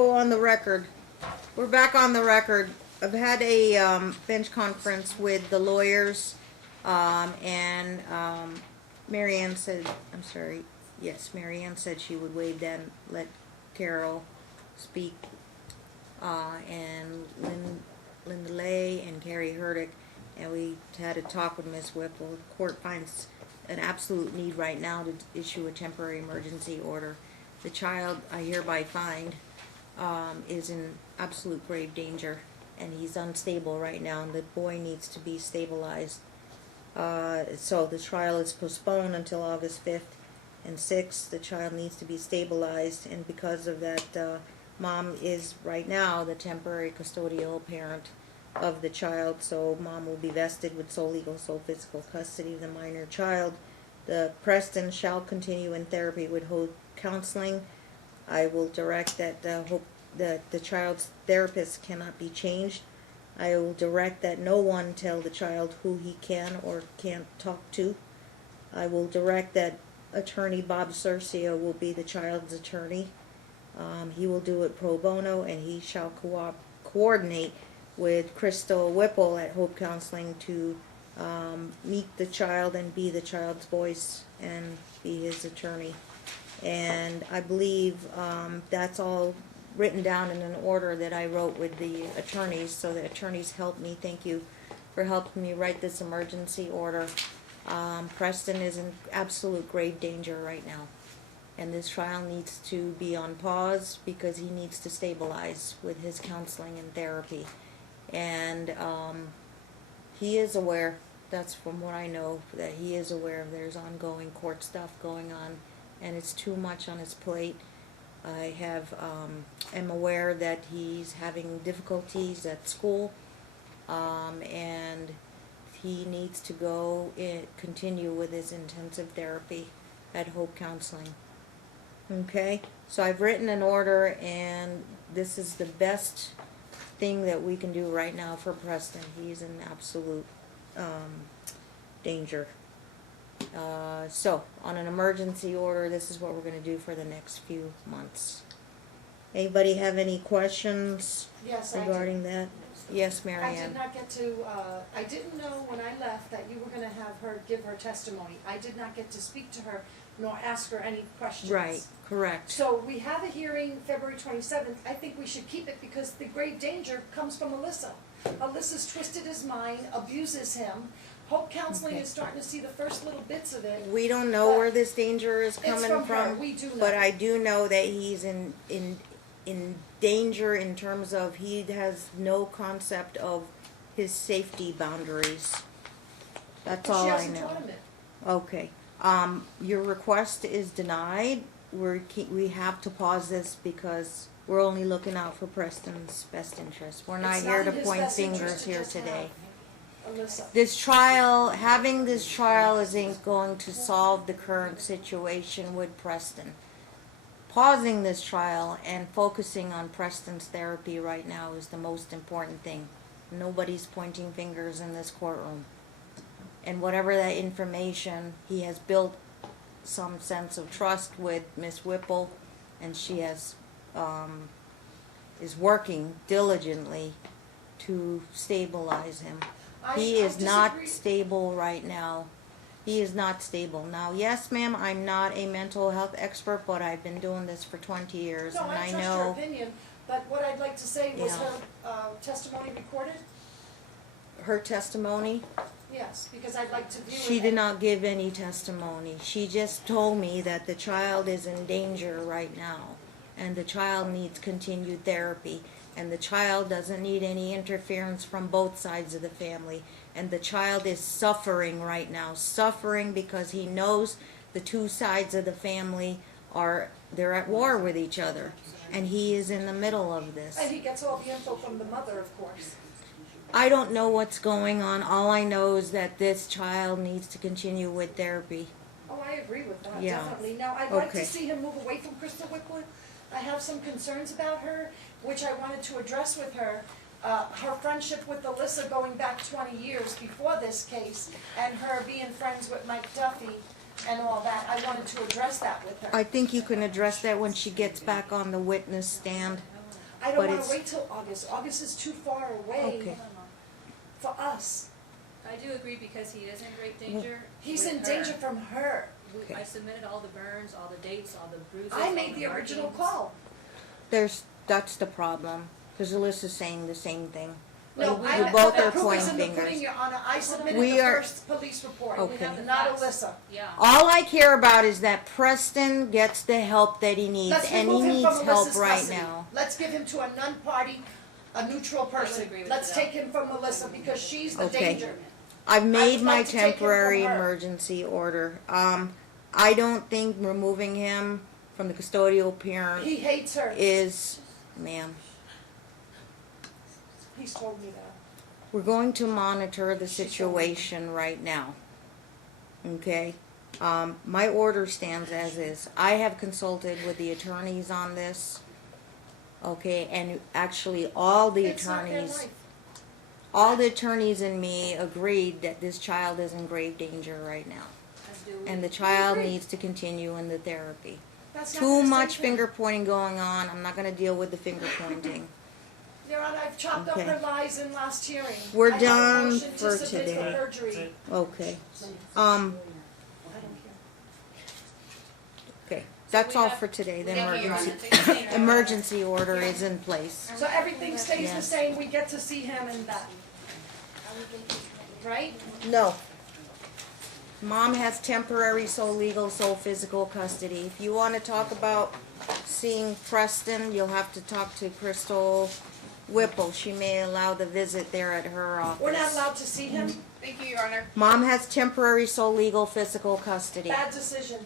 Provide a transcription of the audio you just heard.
go on the record. We're back on the record. I've had a bench conference with the lawyers, and Marianne said, I'm sorry, yes, Marianne said she would waive that and let Carol speak, and Linda Lay and Carrie Herdick, and we had a talk with Ms. Whipple. The court finds an absolute need right now to issue a temporary emergency order. The child, I hereby find, is in absolute grave danger, and he's unstable right now, and the boy needs to be stabilized. So the trial is postponed until August 5th and 6th. The child needs to be stabilized, and because of that, mom is right now the temporary custodial parent of the child, so mom will be vested with sole legal, sole physical custody of the minor child. The Preston shall continue in therapy with Hope Counseling. I will direct that the child's therapist cannot be changed. I will direct that no one tell the child who he can or can't talk to. I will direct that attorney Bob Cercio will be the child's attorney. He will do it pro bono, and he shall coordinate with Crystal Whipple at Hope Counseling to meet the child and be the child's voice and be his attorney. And I believe that's all written down in an order that I wrote with the attorneys, so the attorneys helped me. Thank you for helping me write this emergency order. Preston is in absolute grave danger right now, and this trial needs to be on pause because he needs to stabilize with his counseling and therapy. And he is aware, that's from what I know, that he is aware there's ongoing court stuff going on, and it's too much on his plate. I am aware that he's having difficulties at school, and he needs to go continue with his intensive therapy at Hope Counseling. Okay, so I've written an order, and this is the best thing that we can do right now for Preston. He's in absolute danger. So, on an emergency order, this is what we're going to do for the next few months. Anybody have any questions regarding that? Yes, Mary Ann. I did not get to, I didn't know when I left that you were going to have her give her testimony. I did not get to speak to her nor ask her any questions. Right, correct. So we have a hearing February 27th. I think we should keep it because the grave danger comes from Alyssa. Alyssa's twisted his mind, abuses him. Hope Counseling is starting to see the first little bits of it. We don't know where this danger is coming it's from. Her. We do know. But I do know that he's in danger in terms of he has no concept of his safety boundaries. That's all I know. Okay. Your request is denied. We have to pause this because we're only looking out for Preston's best interest. We're not here to point fingers here today. This trial, having this trial isn't going to solve the current situation with Preston. Pausing this trial and focusing on Preston's therapy right now is the most important thing. Nobody's pointing fingers in this courtroom. And whatever that information, he has built some sense of trust with Miss Whipple, and she has is working diligently to stabilize him. He is not stable right now. He is not stable. Now, yes, ma'am, I'm not a mental health expert, but I've been doing this for 20 years, no, and I trust your opinion, but what I'd like to say was her testimony recorded? Her testimony? Yes, because I'd like to view it. She did not give any testimony. She just told me that the child is in danger right now, and the child needs continued therapy, and the child doesn't need any interference from both sides of the family, and the child is suffering right now, suffering because he knows the two sides of the family they're at war with each other, and he is in the middle of this. And he gets all the info from the mother, of course. I don't know what's going on. All I know is that this child needs to continue with therapy. Oh, I agree with that, Yeah. definitely. Now, I'd like to see him move away from Crystal Whipple. I have some concerns about her, which I wanted to address with her. Her friendship with Alyssa going back 20 years before this case, and her being friends with Mike Duffy and all that. I wanted to address that with her. I think you can address that when she gets back on the witness stand. I don't But wanna it's- wait till August. August is too far away Okay. for us. I do agree because he is in great danger. He's with in her. danger from her. I submitted all the burns, all the dates, all the bruises. I all made the original markings. call. That's the problem, because Alyssa's saying the same thing. No, We I, both but are the proof pointing is in the fingers. pudding, Your Honor. I submitted We the are- first police report, We Okay. have the not facts. Alyssa. Yeah. All I care about is that Preston gets the help that he needs, Let's and he remove him needs from help Alyssa's right custody. now. Let's give him to a non-party, a neutral person. agree with Let's that. take him from Melissa because she's the Okay. danger. I've made would my like to take him from temporary her. emergency order. I don't think removing him from the custodial parent He hates her. is, ma'am. He's told me that. We're going to monitor the She's so weak. situation right now. Okay? My order stands as is. I have consulted with the attorneys on this. Okay, and actually all the It's not their attorneys, life. all the attorneys and me agreed that this child is in grave danger right now. As do we. And the child agree. needs to continue in the therapy. That's not Too gonna much save him. finger pointing going on. I'm not gonna deal with the finger pointing. Your Honor, I've chopped up Okay. her lies in last hearing. We're I have a done motion to for submit today. perjury. Okay. I don't care. Okay. That's we all have- for today. The Thank you, Your Honor. emergency Thank you. emergency order is in place. So everything stays the Yes. same, we get to see him and that. Right? No. Mom has temporary sole legal, sole physical custody. If you want to talk about seeing Preston, you'll have to talk to Crystal Whipple. She may allow the visit there at her office. We're not allowed to see him? Thank you, Your Honor. Mom has temporary sole legal, physical custody. Bad decision. There